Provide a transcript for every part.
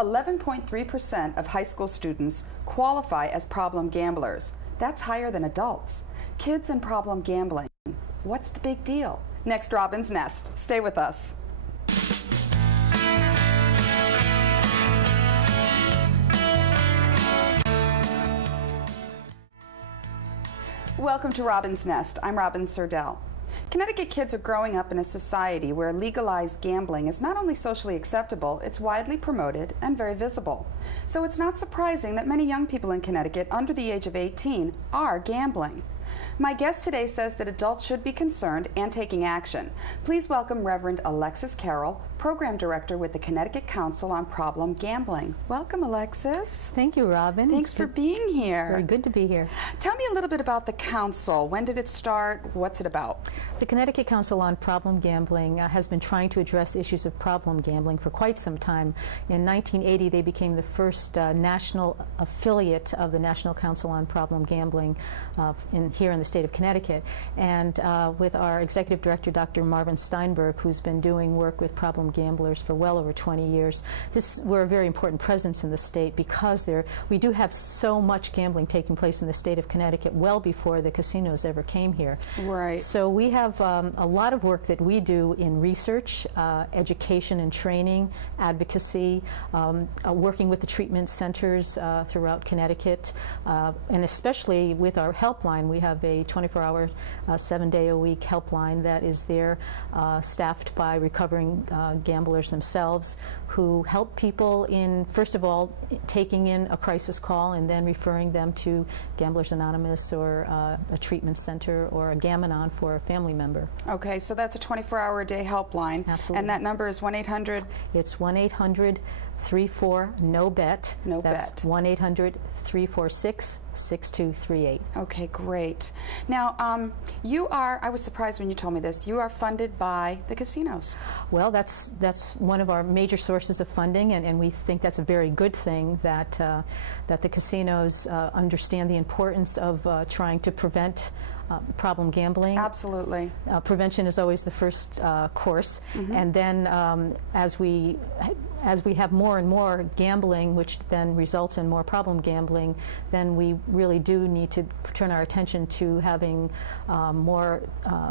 11.3% of high school students qualify as problem gamblers. That's higher than adults. Kids and problem gambling. What's the big deal? Next, Robin's Nest. Stay with us. Welcome to Robin's Nest. I'm Robin Serdell. Connecticut kids are growing up in a society where legalized gambling is not only socially acceptable, it's widely promoted and very visible. So it's not surprising that many young people in Connecticut under the age of 18 are gambling. My guest today says that adults should be concerned and taking action. Please welcome Reverend Alexis Carroll, Program Director with the Connecticut Council on Problem Gambling. Welcome, Alexis. Thank you, Robin. Thanks for being here. It's very good to be here. Tell me a little bit about the council. When did it start? What's it about? The Connecticut Council on Problem Gambling has been trying to address issues of problem gambling for quite some time. In 1980, they became the first national affiliate of the National Council on Problem Gambling here in the state of Connecticut. And with our executive director, Dr. Marvin Steinberg, who's been doing work with problem gamblers for well over 20 years, we're a very important presence in the state because we do have so much gambling taking place in the state of Connecticut well before the casinos ever came here. Right. So we have a lot of work that we do in research, education and training, advocacy, working with the treatment centers throughout Connecticut, and especially with our helpline. We have a 24-hour, 7-day-a-week helpline that is there, staffed by recovering gamblers themselves, who help people in, first of all, taking in a crisis call and then referring them to Gamblers Anonymous or a treatment center or a Gam-Anon for a family member. Okay, so that's a 24-hour-a-day helpline. Absolutely. And that number is 1-800? It's 1-800-34-NO-BET. No That's bet. 1-800-346-6238. Okay, great. Now, I was surprised when you told me this, you are funded by the casinos. Well, that's one of our major sources of funding, and we think that's a very good thing that, that the casinos understand the importance of trying to prevent problem gambling. Absolutely. Prevention is always the first course, and then as we have more and more gambling, which then results in more problem gambling, then we really do need to turn our attention to having more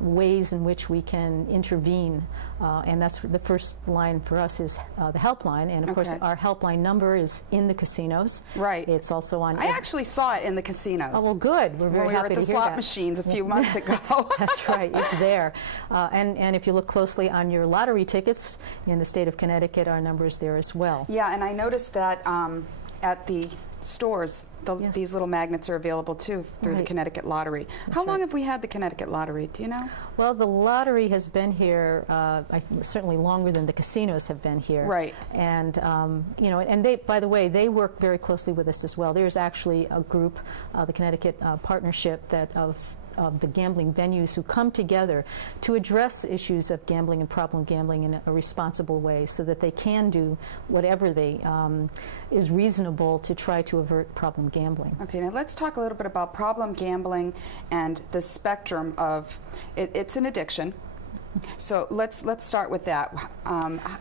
ways in which we can intervene. And that's the first line for us is the helpline. And of course, our helpline number is in the casinos. Right. It's also on. I actually saw it in the casinos. Oh, well, good. We're very happy to hear that. We were at the slot machines a few months ago. That's right. It's there. And if you look closely on your lottery tickets in the state of Connecticut, our number is there as well. Yeah, and I noticed that at the stores, Yes. these little magnets are available too through the Connecticut Lottery. How long have we had the Connecticut Lottery? Do you know? Well, the lottery has been here certainly longer than the casinos have been here. Right. And you know, and they, by the way, they work very closely with us as well. There's actually a group, the Connecticut Partnership, that of the gambling venues who come together to address issues of gambling and problem gambling in a responsible way, so that they can do whatever they is reasonable to try to avert problem gambling. Okay, now let's talk a little bit about problem gambling and the spectrum of it's an addiction. So let's start with that.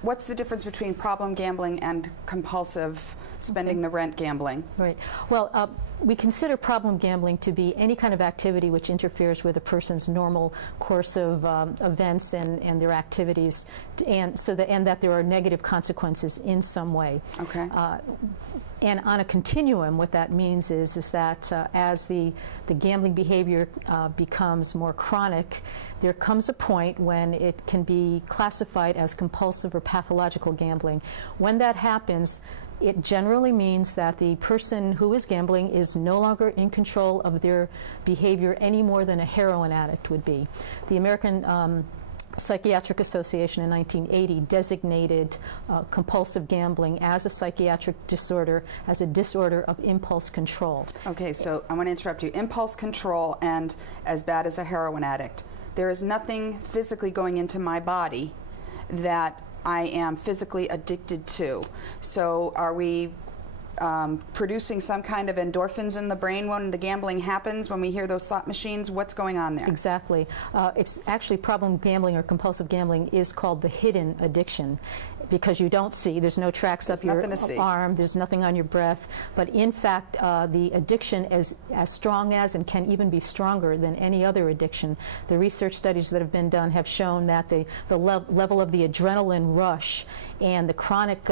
What's the difference between problem gambling and compulsive spending the rent gambling? Right. Well, we consider problem gambling to be any kind of activity which interferes with a person's normal course of events and their activities, and that there are negative consequences in some way. Okay. And on a continuum, what that means is that as the gambling behavior becomes more chronic, there comes a point when it can be classified as compulsive or pathological gambling. When that happens, it generally means that the person who is gambling is no longer in control of their behavior any more than a heroin addict would be. The American Psychiatric Association in 1980 designated compulsive gambling as a psychiatric disorder, as a disorder of impulse control. Okay, so I'm going to interrupt you. Impulse control and as bad as a heroin addict. There is nothing physically going into my body that I am physically addicted to. So are we producing some kind of endorphins in the brain when the gambling happens, when we hear those slot machines? What's going on there? Exactly. It's actually problem gambling or compulsive gambling is called the hidden addiction. because you don't see. There's no tracks up your arm. There's nothing on your breath. But in fact, the addiction is as strong as and can even be stronger than any other addiction. The research studies that have been done have shown that the level of the adrenaline rush and the chronic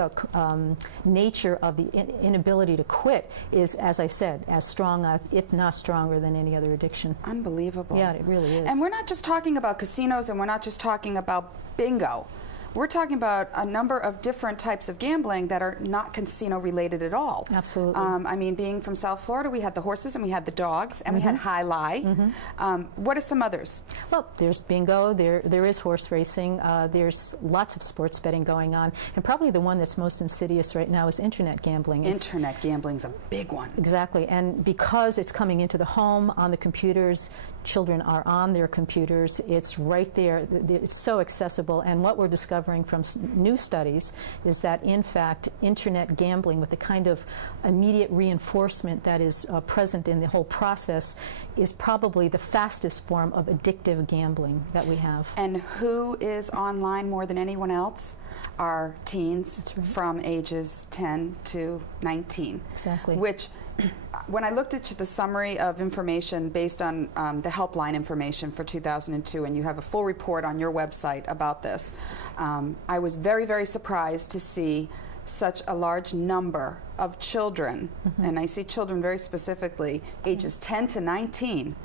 nature of the inability to quit is, as I said, as strong, if not stronger, than any other addiction. Unbelievable. Yeah, it really is. And we're not just talking about casinos, and we're not just talking about bingo. We're talking about a number of different types of gambling that are not casino related at all. Absolutely. I mean, being from South Florida, we had the horses and we had the dogs and we had high lie. What are some others? Well, there's bingo, there is horse racing, there's lots of sports betting going on, and probably the one that's most insidious right now is internet gambling. Internet gambling's a big one. Exactly, and because it's coming into the home on the computers, children are on their computers, it's right there, it's so accessible, and what we're discovering from new studies is that in fact internet gambling with the kind of immediate reinforcement that is present in the whole process is probably the fastest form of addictive gambling that we have. And who is online more than anyone else? Are teens from ages 10 to 19. Exactly. Which, when I looked at the summary of information based on the helpline information for 2002, and you have a full report on your website about this, I was very, very surprised to see such a large number of children, and I see children very specifically, ages 10 to 19,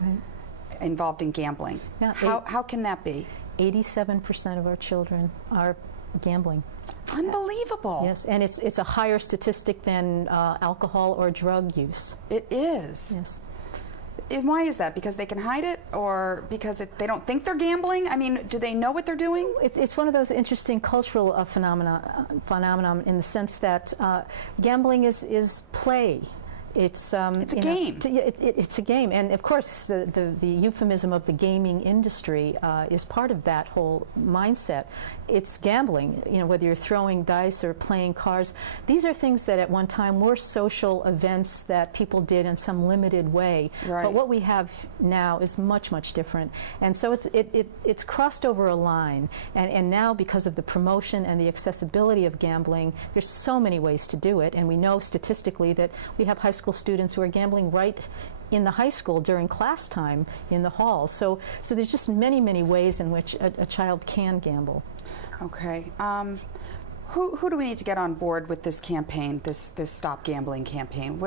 involved in gambling. Yeah, how can that be? 87% of our children are gambling. Unbelievable. Yes, and it's a higher statistic than alcohol or drug use. It is. Yes. And why is that? Because they can hide it, or because they don't think they're gambling? I mean, do they know what they're doing? It's one of those interesting cultural phenomenon in the sense that gambling is play. It's a game. It's a game, and of course the euphemism of the gaming industry is part of that whole mindset. It's gambling, you know, whether you're throwing dice or playing cards. These are things that at one time were social events that people did in some limited way. Right. But what we have now is much, much different. And so it's crossed over a line. And now, because of the promotion and the accessibility of gambling, there's so many ways to do it. And we know statistically that we have high school students who are gambling right in the high school during class time in the hall. So there's just many, many ways in which a child can gamble. Okay. Who do we need to get on board with this campaign, this Stop Gambling campaign,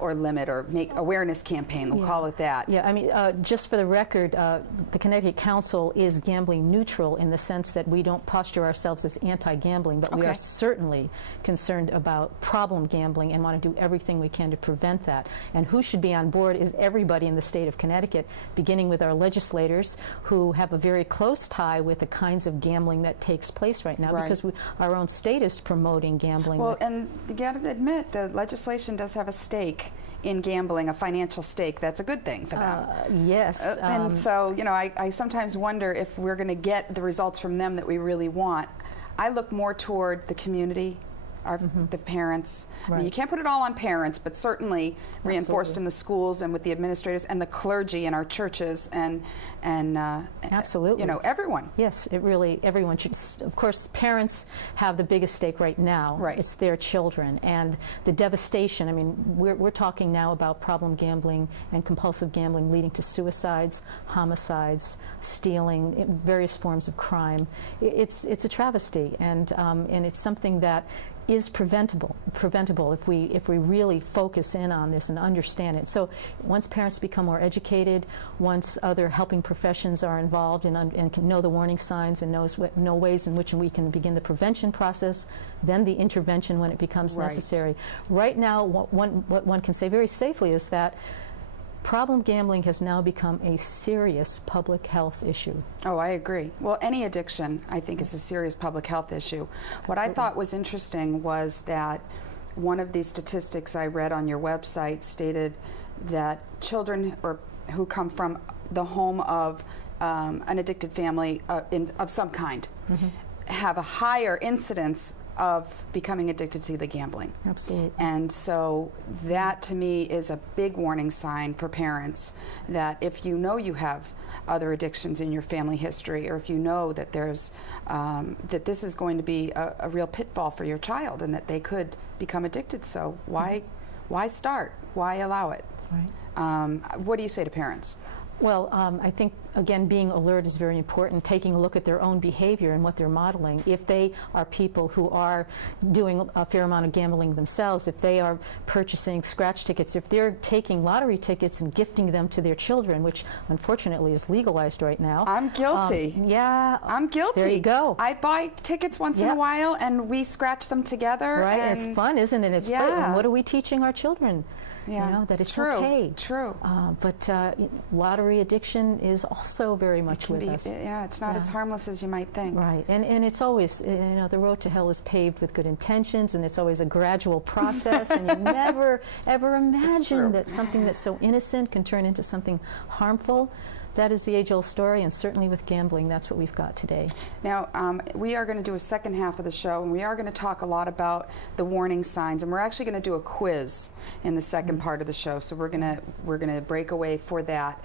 or limit or make awareness campaign, we'll call it that? Yeah, I mean, just for the record, the Connecticut Council is gambling neutral in the sense that we don't posture ourselves as anti-gambling, but we are certainly concerned about problem gambling and want to do everything we can to prevent that. And who should be on board is everybody in the state of Connecticut, beginning with our legislators who have a very close tie with the kinds of gambling that takes place right now, because our own state is promoting gambling. Well, and you got to admit, the legislation does have a stake in gambling, a financial stake. That's a good thing for them. Yes. And so, you know, I sometimes wonder if we're going to get the results from them that we really want. I look more toward the community, the parents. I mean, you can't put it all on parents, but certainly reinforced in the schools and with the administrators and the clergy in our churches and absolutely, you know, everyone. Yes, it really, everyone should. Of course, parents have the biggest stake right now. Right. It's their children, and the devastation. I mean, we're talking now about problem gambling and compulsive gambling leading to suicides, homicides, stealing, various forms of crime. It's a travesty, and it's something that is preventable if we really focus in on this and understand it. So once parents become more educated, once other helping professions are involved and can know the warning signs and know ways in which we can begin the prevention process, then the intervention when it becomes necessary. Right now, what one can say very safely is that problem gambling has now become a serious public health issue. Oh, I agree. Well, any addiction, I think, is a serious public health issue. What I thought was interesting was that one of the statistics I read on your website stated that children who come from the home of an addicted family of some kind have a higher incidence of becoming addicted to the gambling. Absolutely. And so that to me is a big warning sign for parents that if you know you have other addictions in your family history, or if you know that there's that this is going to be a real pitfall for your child and that they could become addicted, so why start? Why allow it? Right. What do you say to parents? Well, I think, again, being alert is very important, taking a look at their own behavior and what they're modeling. If they are people who are doing a fair amount of gambling themselves, if they are purchasing scratch tickets, if they're taking lottery tickets and gifting them to their children, which unfortunately is legalized right now. I'm guilty. Yeah. I'm guilty. There you go. I buy tickets once in a while and we scratch them together. Right, and it's fun, isn't it? And it's great. And what are we teaching our children? Yeah. You know, that it's true. okay. True. But lottery addiction is also very much with us. Yeah, it's not as harmless as you might think. Right, and it's always, you know, the road to hell is paved with good intentions, and it's always a gradual process, and you never, ever imagine that something that's so innocent can turn into something harmful. That is the age-old story, and certainly with gambling, that's what we've got today. Now, we are going to do a second half of the show, and we are going to talk a lot about the warning signs, and we're actually going to do a quiz in the second part of the show, so we're going to break away for that.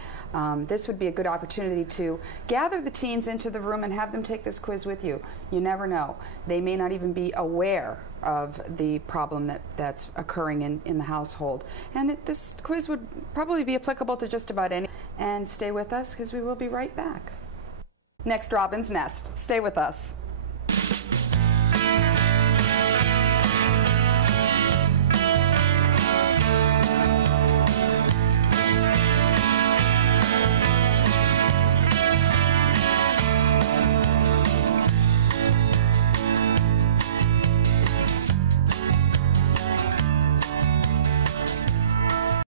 This would be a good opportunity to gather the teens into the room and have them take this quiz with you. You never know. They may not even be aware of the problem that's occurring in the household. And this quiz would probably be applicable to just about any. And stay with us because we will be right back. Next, Robin's Nest. Stay with us.